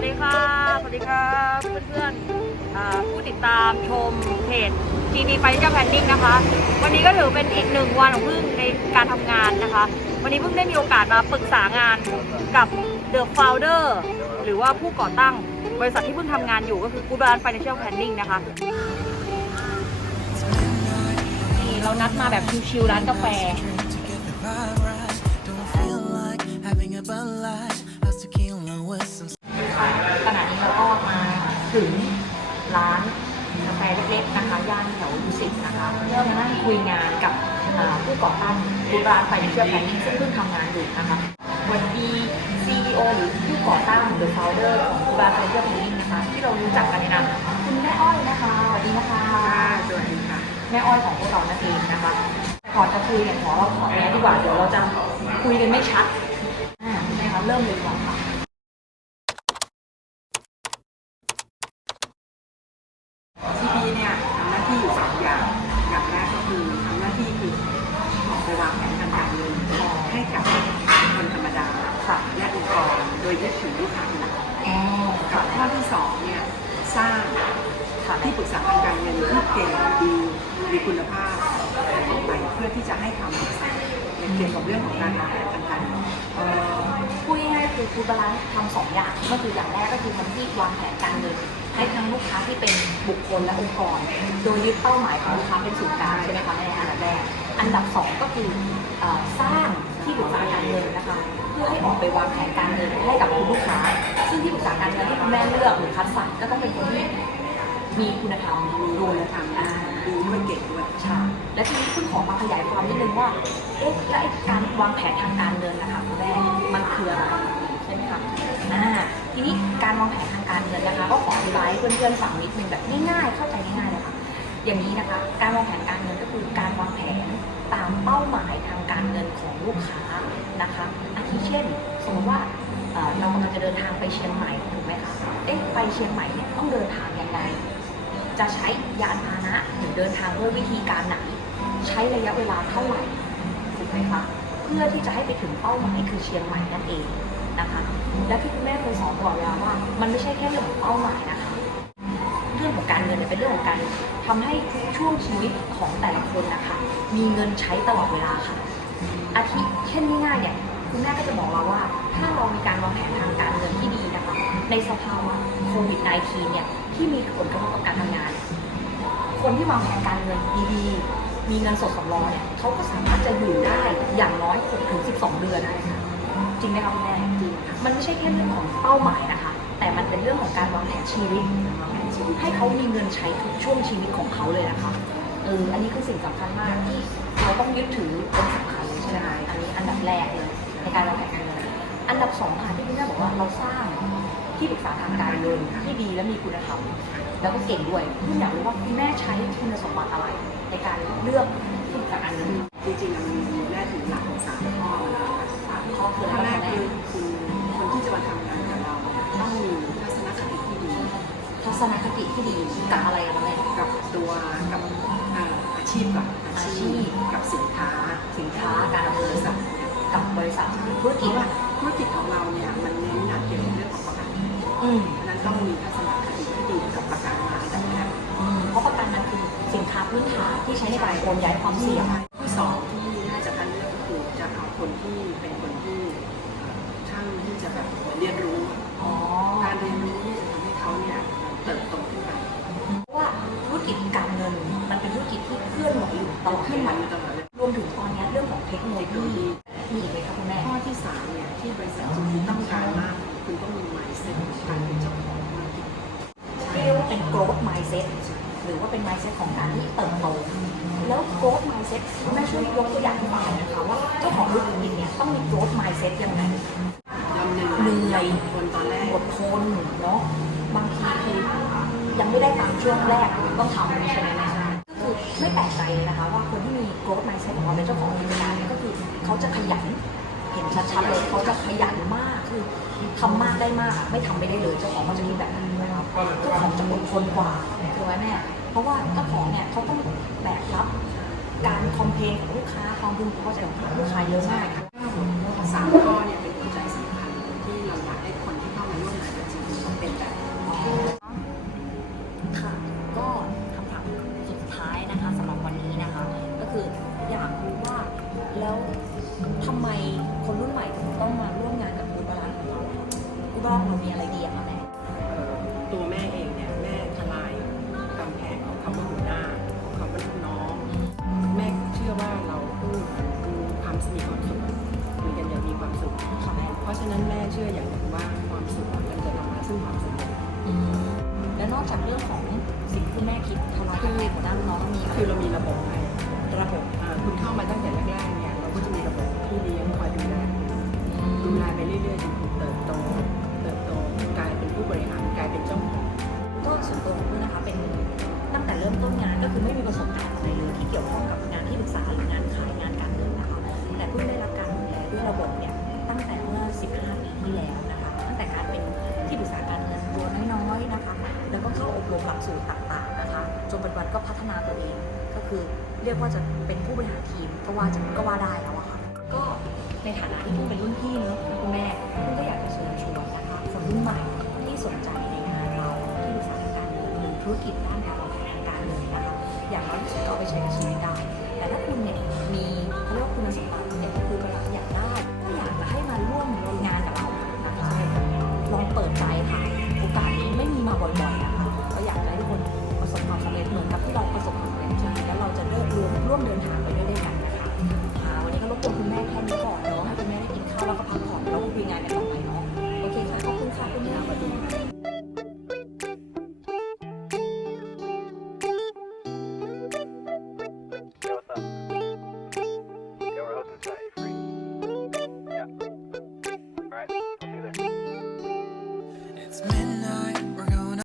วัสดีค่ะสวัสดีครับเพื่อนๆผู้ติดตามชมเพจ GD Financial Planning นะคะ วันนี้ก็ถือเป็นอีกหนึ่งวันของพึ่งในการทำงานนะคะ วันนี้พึ่งได้มีโอกาสมาปรึกษางานกับ The Founder หรือว่าผู้ก่อตั้งบริษัทที่พึ่งทำงานอยู่ก็คือ Good Balance Financial Planning นะคะนี่เรานัดมาแบบชิวๆร้านกาแฟ ถึงร้านกาแฟเล็กๆนะคะย่านแถวดุสิตนะคะเพื่อมานั่งคุยงานกับอ่าผู้ก่อตั้งบูร้านไฟแนนเชียลแพลนนิ่งซึ่งเพิ่งทำงานอยู่นะคะวันดี CEO หรือผู้ก่อตั้งหรือ founder ของบูร้านไฟแนนเชียลแพลนนิ่งนะคะ ที่เรารู้จักกันในนามคุณแม่อ้อยนะคะสวัสดีนะคะสวัสดีค่ะแม่อ้อยของพวกเรานั่นเองนะคะก่อนจะคุยเนี่ยขอเราขอแม่ดีกว่าเดี๋ยวเราจะคุยกันไม่ชัดอ่าแม่คะเริ่มเลยดีกว่าค่ะ CB เนี่ยทำหน้าที่อยู่สองอย่าง อย่างแรกก็ คือทำหน้าที่คือออกไปวางแผนทางการเงินให้กับคนธรรมดาค่ะและองค์กรโดยยึดถือลูกค้าเป็นหลักอ๋อกับข้อที่สองเนี่ยสร้างค่ะที่ปรึกษาทางการเงินที่เก่งดีมีคุณภาพออกไปเพื่อที่จะให้คำปรึกษาในเกี่ยวกับเรื่องของการวางแผนทางการเงินเอ่อพูดง่ายๆคือคูบาลานซ์ทำสองอย่างก็คืออย่างแรกก็คือทำที่วางแผนการเงินให้ ทั้งลูกค้าที่เป็นบุคคลและองค์กร โดยยึดเป้าหมายของลูกค้าเป็นศูนย์กลางใช่ไหมคะในอันดับแรก อันดับสองก็คือเอ่อสร้างที่ปรึกษาการเงินนะคะ เพื่อให้ออกไปวางแผนการเงินให้กับคุณลูกค้า ซึ่งที่ปรึกษาการเงินที่คุณแม่เลือกหรือคัดสรรก็ต้องเป็นคนที่มีคุณธรรมมีรคุวยณธรรมอ่าดีด้วยเก่งด้วยใช่และทีนี้คุณขอมาขยายความนิดนึงว่าเอ๊ะแล้วไอ้การวางแผนทางการเงินนะคะคุณแม่มันคืออะไร ให้เพื่อนๆฟังนิดนึงแบบง่ายๆ เข้าใจง่ายๆเลยค่ะ อย่างนี้นะคะ การวางแผนการเงินก็คือการวางแผนตามเป้าหมายทางการเงินของลูกค้านะคะอาทิเช่น สมมติว่าเอ่อเรากำลังจะเดินทางไปเชียงใหม่ถูกไหมคะเอ๊ะไปเชียงใหม่เนี่ยต้องเดินทางยังไง จะใช้ยานพาหนะหรือเดินทางด้วยวิธีการไหน ใช้ระยะเวลาเท่าไหร่ถูกไหมคะเพื่อที่จะให้ไปถึงเป้าหมายคือเชียงใหม่นั่นเองนะคะ และที่คุณแม่เคยสอนตลอดเวลาว่า มันไม่ใช่แค่เรื่องของเป้าหมายนะคะ เรื่องของการเงินเนี่ยเป็นเรื่องของการทำให้ช่วงชีวิตของแต่ละคนนะคะ มีเงินใช้ตลอดเวลาค่ะ อาทิเช่นง่ายๆเนี่ยคุณแม่ก็จะบอกเราว่า ถ้าเรามีการวางแผนทางการเงินที่ดีนะคะ ในสภาวะโควิด -19 เนี่ยที่มีผลกระทบกับการทำงาน คนที่วางแผนการเงินดีๆ มีเงินสดสำรองเนี่ยเขาก็สามารถจะอยู่ได้อย่างน้อย6ถึง12 เดือนจริงไหมคะคุณแม่จริงค่ะมันไม่ใช่แค่เรื่องของเป้าหมายนะคะ แต่มันเป็นเรื่องของการวางแผนชีวิต ให้เขามีเงินใช้ทุกช่วงชีวิตของเขาเลยนะคะเอออันนี้คือสิ่งสำคัญมากที่เราต้องยึดถือเป็นสำคัญเลยใช่ไหมคะอันนี้อันดับแรกเลยในการวางแผนการเงินอันดับสองค่ะที่คุณแม่บอกว่าเราสร้างที่ปรึกษาทางการเงินที่ดีและมีคุณธรรมแล้วก็เก่งด้วยคุณอยากรู้ว่าคุณแม่ใช้คุณสมบัติอะไร ในการเลือกที่ปรึกษาการเงินจริงๆมันมีแรกถึงหลักของสามข้อนะคะสามข้อคือข้อะอไรแรบ้ากงคือแม่คุณคนที่จะมาทำงานกับเรา ต้องมีทัศนคติที่ดี ทัศนคติที่ดีกับอะไรกันแม่กับตัวกับอ่าอาชีพก่อนอาชีพกับสินค้าสินค้าการดำเนินกับบริษัทธุรกิจว่าธุรกิจของเราเนี่ยมันเน้นหนักเกี่ยวกับเรื่องของประกันอืมเพราะนั้นต้องมีทัศนคติที่ดีกับประกันมาอันดับแรกเพราะประกันมันคือสินค้าพื้นฐานที่ใช้ในการโอนย้ายความเสี่ยง เป็น mindset ของการที่เติบโตแล้ว growth mindset คุณแม่ช่วยยกตัวอย่างให้ฟังหน่อยนะคะว่าเจ้าของธุรกิจเนี่ยต้องมี growth mindset ยังไงยอมเหนื่เหนื่อยคนตอนแรกอดทนเนาะบางทีคือยังไม่ได้ตามช่วงแรกต้องทำใช่ไหมแม่ก็คือไม่แปลกใจเลยนะคะ ว่าคนที่มี growth mindset ของเราเป็นเจ้าของกิจการเนี่ยก็คือเขาจะขยันเห็นชัดๆเลยเขาจะขยันมากคือทำมากได้มาก ไม่ทำไม่ได้เลยเจ้าของเขาจะคิดแบบนั้นนะครับเจ้าของจะอดทนกว่าถูกไหมแม่ เพราะว่าเจ้าของเนี่ยเขาต้องแบกรับการคอมเพนของลูกค้าความพึงพอใจของลูกค้าเยอะมากค่ะสามข้อเนี่ยเป็นหัวใจสำคัญที่เราอยากให้คนที่เข้ามาร่วมงานกัจริงต้องเป็นแบบค่ะก็คำถามสุดท้ายนะคะสำหรับวันนี้นะคะ ก็คืออยากรู้ว่าแล้วทำไมคนรุ่นใหม่ถึงต้องมาร่วมงานกับกูบาลานขอเรากูบาลานมีอะไรดีอะคะแมตัวแม่เอง จากเรื่องของสิ่งที่คุณแม่คิดทลายกำแพงหัวหน้าลูกน้องมีอะไรคือเรามีระบบให้ระบบอ่าคุณเข้ามาตั้งแต่แรกๆเนี่ยเราก็จะมีระบบที่เลี้ยงคอยดูแลคุณดูแลไปเรื่อยๆจนคุณเติบโตเติบโตกลายเป็นผู้บริหารกลายเป็นเจ้าของก็ส่วนตัวของเพื่อนนะคะเป็นตั้งแต่เริ่มต้นงานก็คือไม่มีประสบการณ์อะไรเลยที่เกี่ยวข้องกับงานที่ปรึกษาหรืองานขายงานการเงินนะคะแต่เพิ่งได้รับการดูแลด้วยระบบเนี่ยตั้งแต่เมื่อ 15 ปีที่แล้วนะคะตั้งแต่การเป็นที่ปรึกษาการเงินตัวน้อยๆนะคะ แล้วก็เข้าอบรมหลักสูตรต่างๆนะคะจนปัจจุบันก็พัฒนาตัวเอง ก็คือเรียกว่าจะเป็นผู้บริหารทีมก็ว่าจะก็ว่าได้แล้วอะค่ะก็ในฐานะที่เพิ่งเป็นรุ่นพี่เนอะคุณแม่เพิ่งก็อยากจะเชิญชวนนะคะคนรุ่นใหม่ที่สนใจในงานเราที่อุตสาหการเงินหรือธุรกิจด้านการวางแผนทางการเงินนะคะอย่างน้อยที่สุดก็เอาไปใช้กับชีวิตได้ ริ่